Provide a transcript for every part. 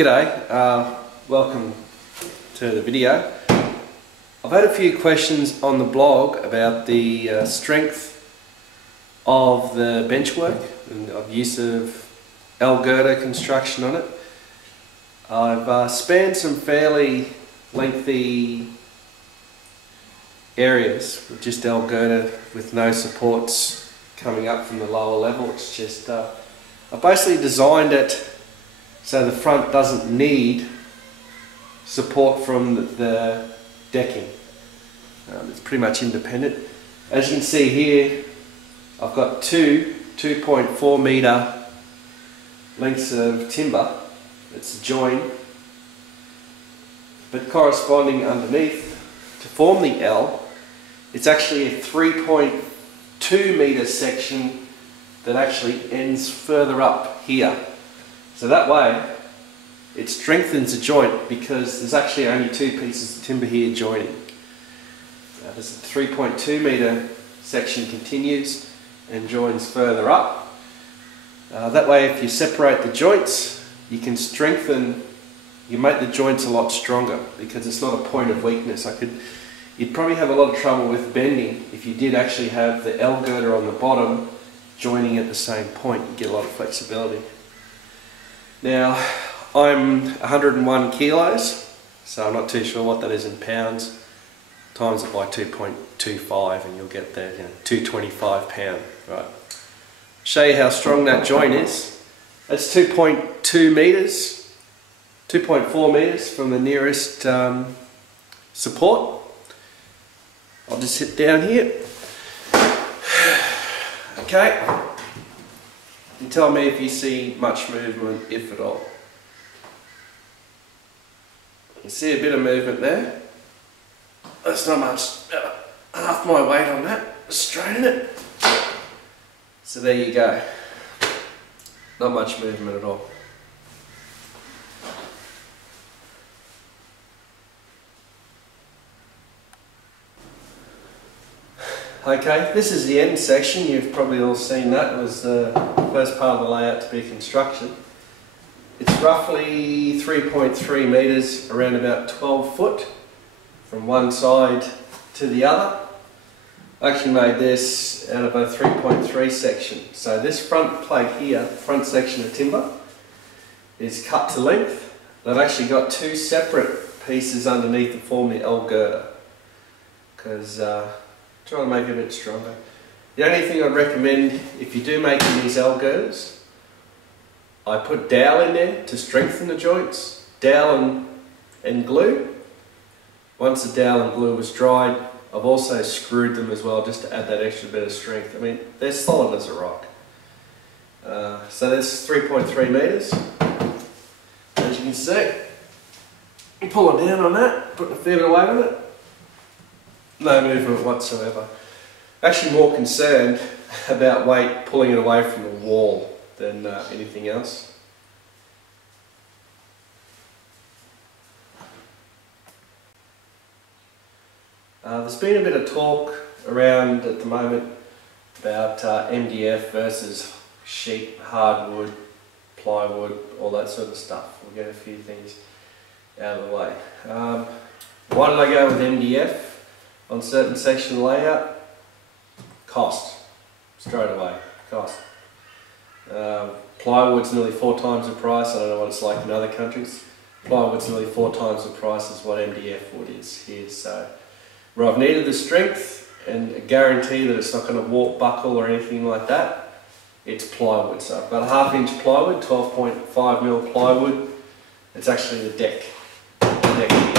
G'day, welcome to the video. I've had a few questions on the blog about the strength of the bench work and of use of L girder construction on it. I've spanned some fairly lengthy areas with just L girder with no supports coming up from the lower level. It's just, I basically designed it so the front doesn't need support from the decking. It's pretty much independent. As you can see here, I've got two 2.4 metre lengths of timber. It's a join, but corresponding underneath to form the L, it's actually a 3.2 metre section that actually ends further up here. So that way it strengthens the joint because there's actually only two pieces of timber here joining. There's a 3.2 metre section continues and joins further up. That way if you separate the joints, you can strengthen, you make the joints a lot stronger because it's not a point of weakness. You'd probably have a lot of trouble with bending if you did actually have the L girder on the bottom joining at the same point. You get a lot of flexibility. Now, I'm 101 kilos, so I'm not too sure what that is in pounds. Times it by 2.25 and you'll get there, 225 pound, right? Show you how strong that joint is. That's 2.2 meters, 2.4 meters from the nearest support. I'll just sit down here. Okay. You tell me if you see much movement, if at all. You see a bit of movement there. That's not much, half my weight on that, straighten it. So there you go. Not much movement at all. Okay, this is the end section. You've probably all seen that. It was the first part of the layout to be construction. It's roughly 3.3 metres, around about 12 foot from one side to the other. I actually made this out of a 3.3 section. So this front plate here, front section of timber, is cut to length. They've actually got two separate pieces underneath to form the L girder, because trying to make it a bit stronger. The only thing I'd recommend if you do make these L girders, I put dowel in there to strengthen the joints, dowel and glue. Once the dowel and glue was dried, I've also screwed them as well just to add that extra bit of strength. I mean, they're solid as a rock. So there's 3.3 metres. As you can see, pulling down on that, putting a fair bit of weight on it. No movement whatsoever. Actually more concerned about weight pulling it away from the wall than anything else. There's been a bit of talk around at the moment about MDF versus sheet, hardwood, plywood, all that sort of stuff. We'll get a few things out of the way. Why did I go with MDF on certain section layout? Cost, straight away, cost. Plywood's nearly 4 times the price. I don't know what it's like in other countries. Plywood's nearly 4 times the price as what MDF wood is here. So where I've needed the strength and a guarantee that it's not going to warp, buckle or anything like that, it's plywood. So I've got a 1/2 inch plywood, 12.5 mil plywood. It's actually the deck here.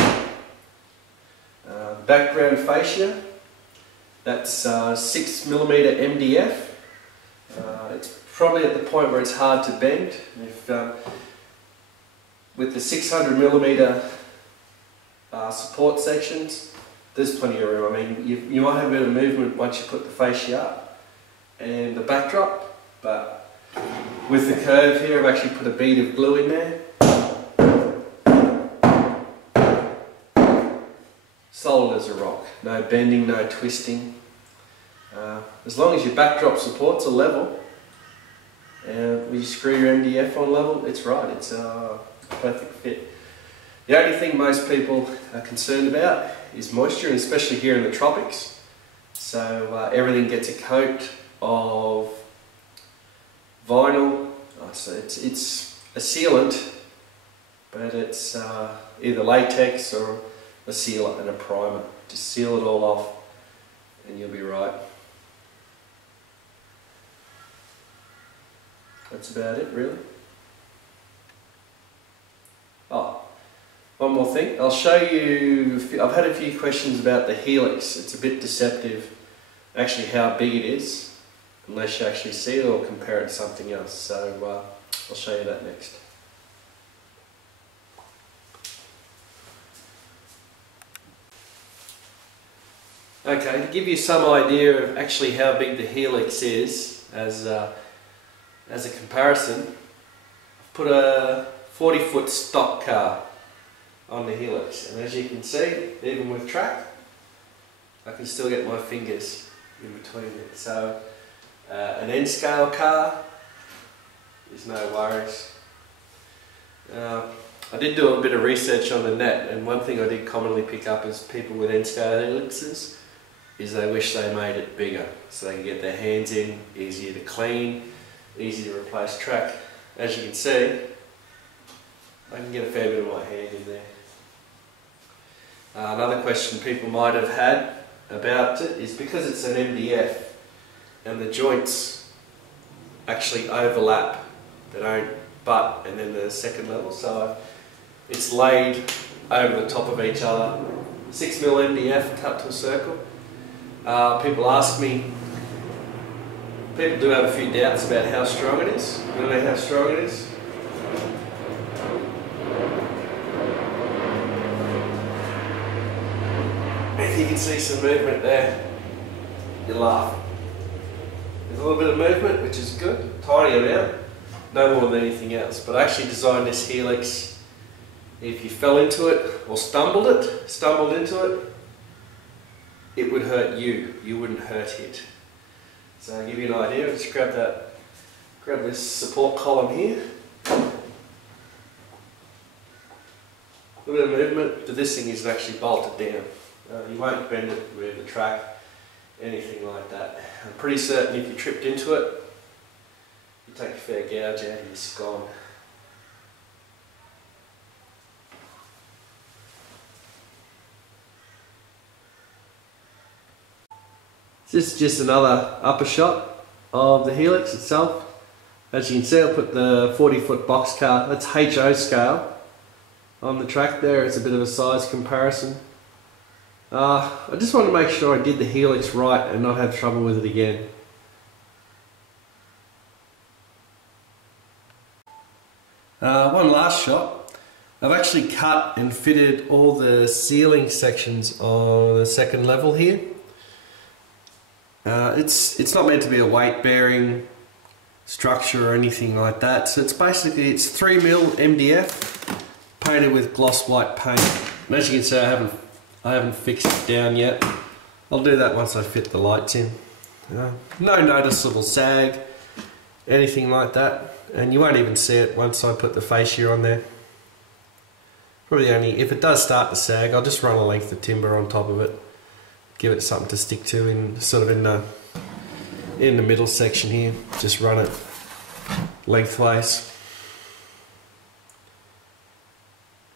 Background fascia, that's 6 millimetre MDF. It's probably at the point where it's hard to bend. With the 600 millimetre support sections, there's plenty of room. I mean, you might have a bit of movement once you put the fascia up and the backdrop, but with the curve here, I've actually put a bead of glue in there. Solid as a rock, no bending, no twisting. As long as your backdrop supports are level, and when you screw your MDF on level, it's right. It's perfect fit. The only thing most people are concerned about is moisture, and especially here in the tropics. So everything gets a coat of vinyl. So it's a sealant, but it's either latex or a sealer and a primer. Just seal it all off and you'll be right. That's about it, really. Oh, one more thing. I'll show you, I've had a few questions about the Helix. It's a bit deceptive actually how big it is, unless you actually see it or compare it to something else. So I'll show you that next. Okay, to give you some idea of actually how big the Helix is as a comparison, I've put a 40-foot stock car on the Helix, and as you can see, even with track, I can still get my fingers in between it. So an N-scale car is no worries. I did do a bit of research on the net, and one thing I did commonly pick up is people with N-scale Helixes is they wish they made it bigger so they can get their hands in, easier to clean, easy to replace track. As you can see, I can get a fair bit of my hand in there. Another question people might have had about it is because it's an MDF and the joints actually overlap, they don't butt, and then the second level, so it's laid over the top of each other. 6mm MDF cut to a circle. People ask me, people do have a few doubts about how strong it is. You know how strong it is? If you can see some movement there, you laugh. There's a little bit of movement, which is good, tiny amount, no more than anything else. But I actually designed this Helix. If you fell into it or stumbled into it, it would hurt you. You wouldn't hurt it. So I'll give you an idea. Just grab this support column here. A little bit of movement, but this thing is actually bolted down. You won't bend it with the track, anything like that. I'm pretty certain if you tripped into it, you take a fair gouge out and it's gone. This is just another upper shot of the Helix itself. As you can see, I'll put the 40-foot box car, that's HO scale, on the track there. It's a bit of a size comparison. I just want to make sure I did the Helix right and not have trouble with it again. One last shot. I've actually cut and fitted all the ceiling sections on the second level here. It's not meant to be a weight bearing structure or anything like that. So it's 3mm MDF painted with gloss white paint. And as you can see, I haven't fixed it down yet. I'll do that once I fit the lights in. No noticeable sag, anything like that, and you won't even see it once I put the fascia on there. Probably only, if it does start to sag, I'll just run a length of timber on top of it. Give it something to stick to in the middle section here. Just run it lengthways.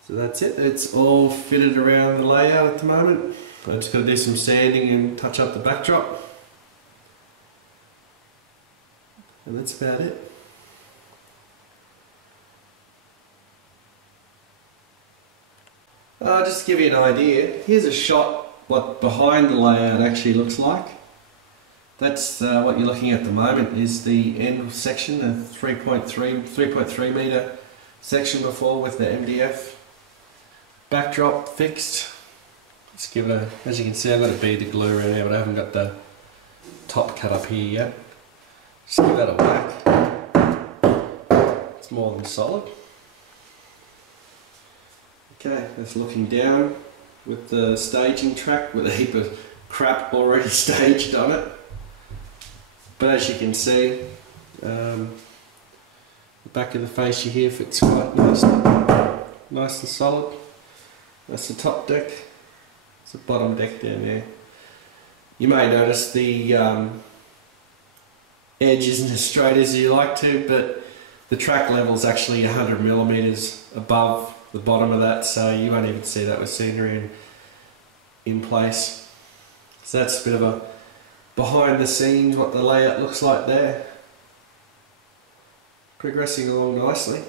So that's it. It's all fitted around the layout at the moment. I'm just going to do some sanding and touch up the backdrop. And that's about it. Just to give you an idea, here's a shot what behind the layout actually looks like. That's what you're looking at the moment is the end section, the 3.3 metre section before with the MDF backdrop fixed. Let's give it a, as you can see I've got a bead of glue around here, but I haven't got the top cut up here yet. Just give that a whack. It's more than solid. Okay, that's looking down with the staging track with a heap of crap already staged on it. But as you can see, the back of the fascia here fits quite nice and solid. That's the top deck. It's the bottom deck down there. You may notice the edge isn't as straight as you like to, but the track level is actually 100mm above the bottom of that, so you won't even see that with scenery in place. So that's a bit of a behind the scenes what the layout looks like there. Progressing along nicely.